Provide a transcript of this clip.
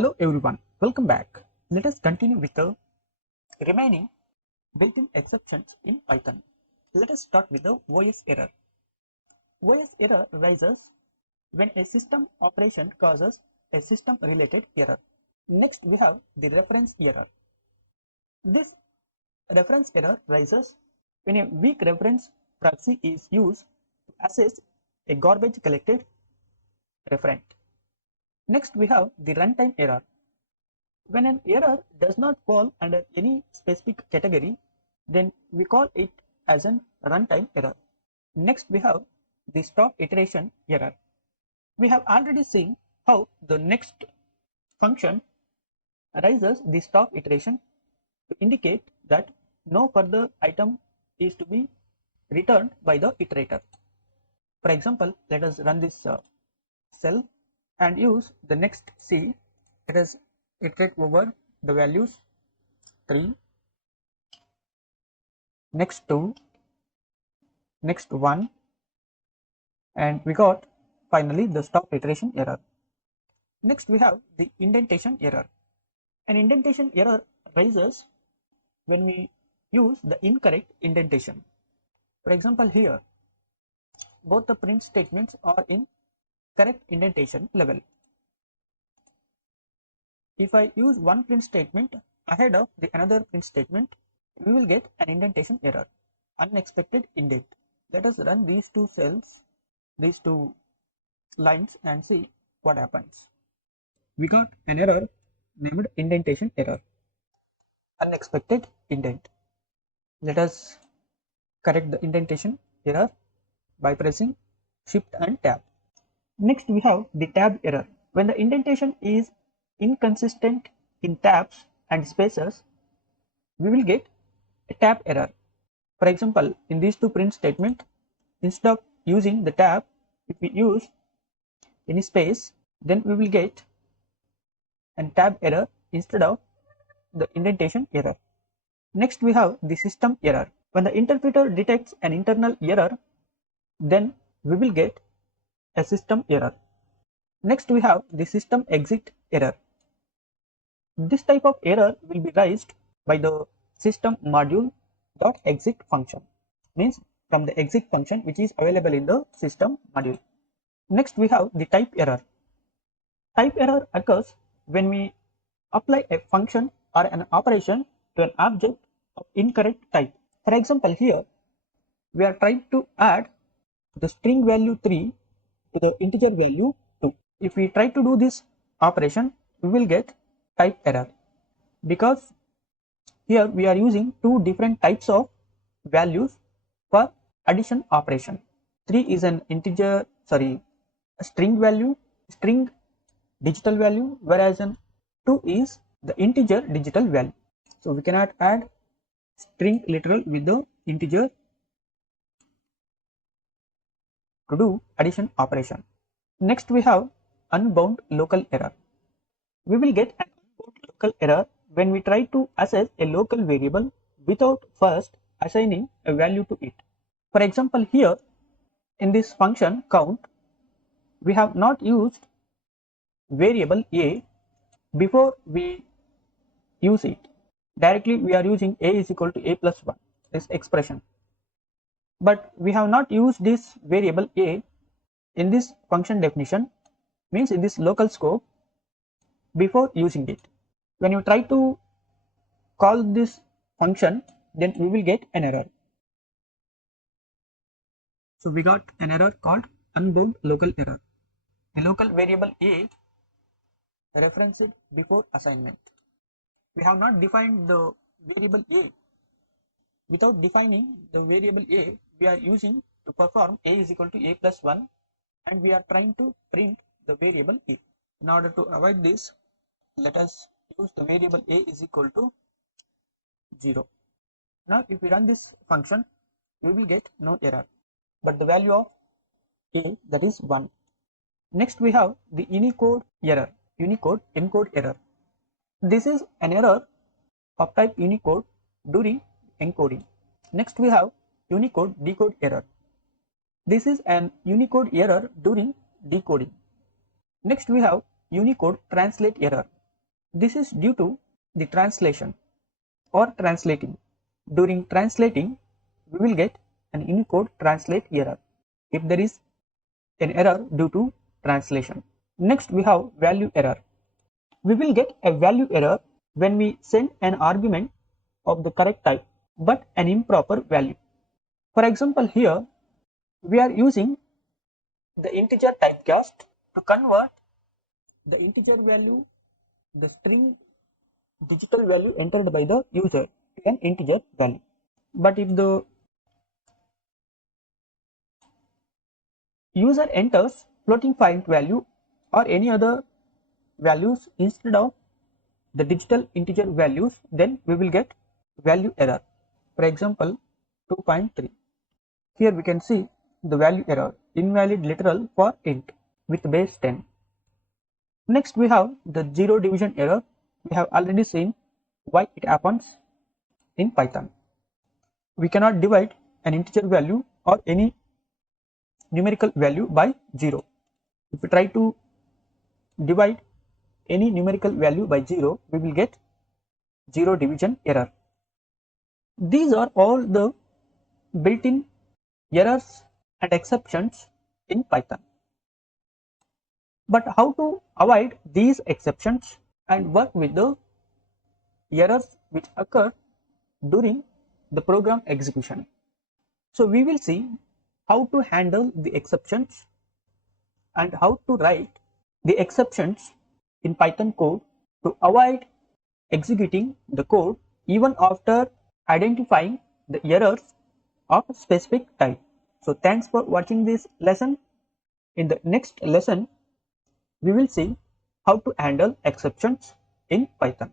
Hello everyone, welcome back. Let us continue with the remaining built-in exceptions in Python. Let us start with the OS error. OS error arises when a system operation causes a system-related error. Next we have the reference error. This reference error arises when a weak reference proxy is used to access a garbage collected referent. Next we have the runtime error. When an error does not fall under any specific category, then we call it as an runtime error. Next we have the stop iteration error. We have already seen how the next function arises the stop iteration to indicate that no further item is to be returned by the iterator. For example, let us run this cell and use the next C. Let us iterate over the values 3, next 2, next 1, and we got finally the stop iteration error. Next we have the indentation error. An indentation error arises when we use the incorrect indentation. For example, here both the print statements are in correct indentation level. If I use one print statement ahead of the another print statement, we will get an indentation error, unexpected indent. Let us run these two cells, these two lines, and see what happens. We got an error named indentation error, unexpected indent. Let us correct the indentation error by pressing Shift and Tab. Next we have the tab error. When the indentation is inconsistent in tabs and spaces, we will get a tab error. For example, in these two print statements, instead of using the tab, if we use any space, then we will get a tab error instead of the indentation error. Next we have the system error. When the interpreter detects an internal error, then we will get a system error. Next we have the system exit error. This type of error will be raised by the system module.exit function, means from the exit function which is available in the system module. Next we have the type error. Type error occurs when we apply a function or an operation to an object of incorrect type. For example, here we are trying to add the string value 3 to the integer value 2. If we try to do this operation, we will get type error, because here we are using two different types of values for addition operation. 3 is an integer, a string value, string digital value, whereas 2 is the integer digital value. So we cannot add string literal with the integer to do addition operation. Next we have unbound local error. We will get an unbound local error when we try to access a local variable without first assigning a value to it. For example, here in this function count, we have not used variable a before we use it. Directly we are using a is equal to a plus 1, this expression. But we have not used this variable a in this function definition, means in this local scope, before using it. When you try to call this function, then we will get an error. So we got an error called unbound local error. The local variable a referenced before assignment. We have not defined the variable a. Without defining the variable a, we are using to perform a is equal to a plus 1, and we are trying to print the variable a. In order to avoid this, let us use the variable a is equal to 0. Now if we run this function, we will get no error, but the value of a, that is 1. Next we have the Unicode error, Unicode encode error. This is an error of type Unicode during encoding. Next we have Unicode decode error. This is an Unicode error during decoding. Next we have Unicode translate error. This is due to the translation or translating. During translating, we will get an Unicode translate error if there is an error due to translation. Next, we have value error. We will get a value error when we send an argument of the correct type but an improper value. For example, here we are using the integer typecast to convert the integer value, the string digital value entered by the user to an integer value. But if the user enters floating point value or any other values instead of the digital integer values, then we will get value error. For example, 2.3. Here we can see the value error, invalid literal for int with base 10. Next we have the zero division error. We have already seen why it happens in Python. We cannot divide an integer value or any numerical value by 0. If we try to divide any numerical value by 0, we will get zero division error. These are all the built-in errors and exceptions in Python. But how to avoid these exceptions and work with the errors which occur during the program execution? So we will see how to handle the exceptions and how to write the exceptions in Python code to avoid executing the code even after identifying the errors of a specific type. So thanks for watching this lesson. In the next lesson, we will see how to handle exceptions in Python.